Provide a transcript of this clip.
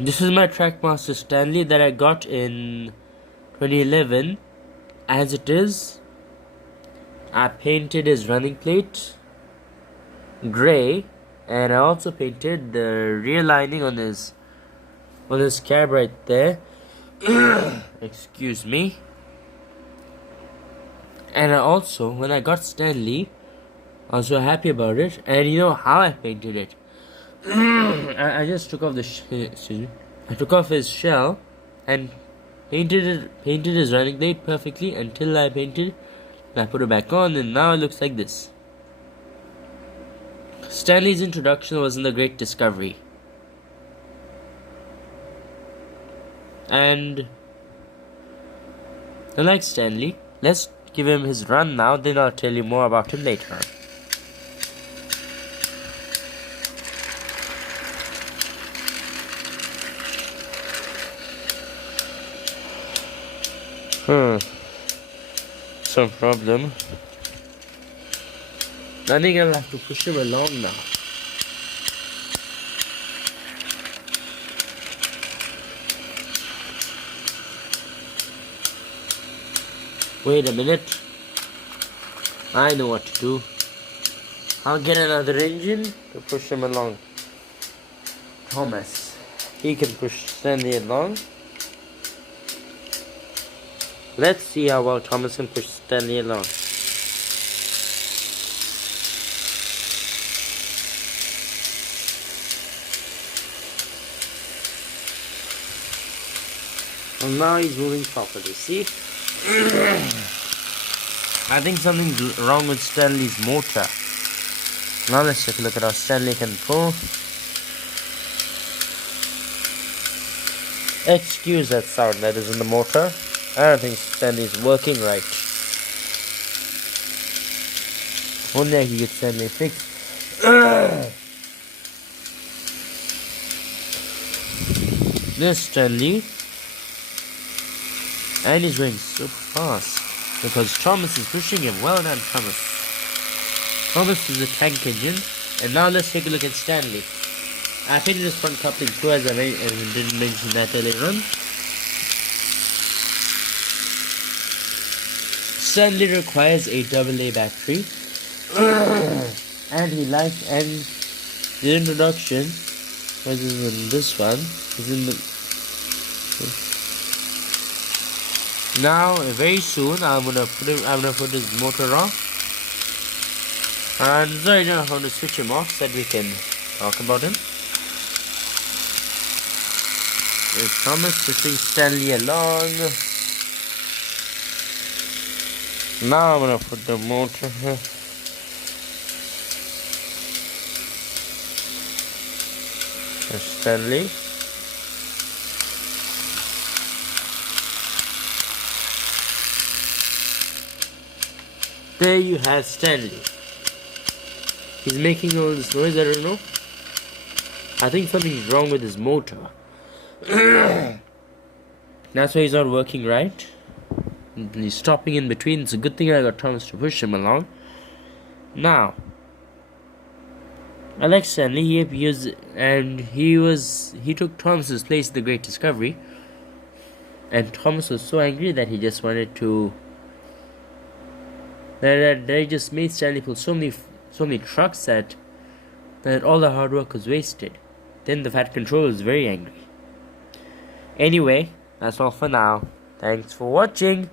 This is my Trackmaster Stanley that I got in 2011. As it is, I painted his running plate grey, and I also painted the rear lining on his cab right there. Excuse me. And I also, when I got Stanley, I was so happy about it. And you know how I painted it? I just took off I took off his shell and painted his running plate perfectly until I painted. I put it back on, and now it looks like this. Stanley's introduction wasn't a great discovery. And I like Stanley. Let's give him his run now, then I'll tell you more about him later on. Some problem. I think I'll have to push him along now. Wait a minute. I know what to do. I'll get another engine to push him along. Thomas. He can push Stanley along. Let's see how well Thomas can push Stanley along. And now he's moving properly, see? I think something's wrong with Stanley's motor. Now let's take a look at how Stanley can pull. Excuse that sound that is in the motor. I don't think Stanley's working right. Only I can get Stanley fixed. This Stanley. And he's going super fast. Because Thomas is pushing him. Well done, Thomas. Thomas is a tank engine. And now let's take a look at Stanley. I painted this front coupling too, as I didn't mention that earlier on. Stanley requires a AA battery, and the introduction was in this one. Is in the now very soon I'm gonna put his motor off, and right now I'm gonna switch him off so that we can talk about him. There's Thomas pushing Stanley along. Now I'm gonna put the motor here. There's Stanley. There you have Stanley. He's making all this noise, I don't know. I think something's wrong with his motor. That's why he's not working right. He's stopping in between. It's a good thing I got Thomas to push him along. Now, I like Stanley. He took Thomas's place in the Great Discovery. And Thomas was so angry that he just wanted to. That he just made Stanley pull so many trucks that all the hard work was wasted. Then the Fat Controller was very angry. Anyway, that's all for now. Thanks for watching.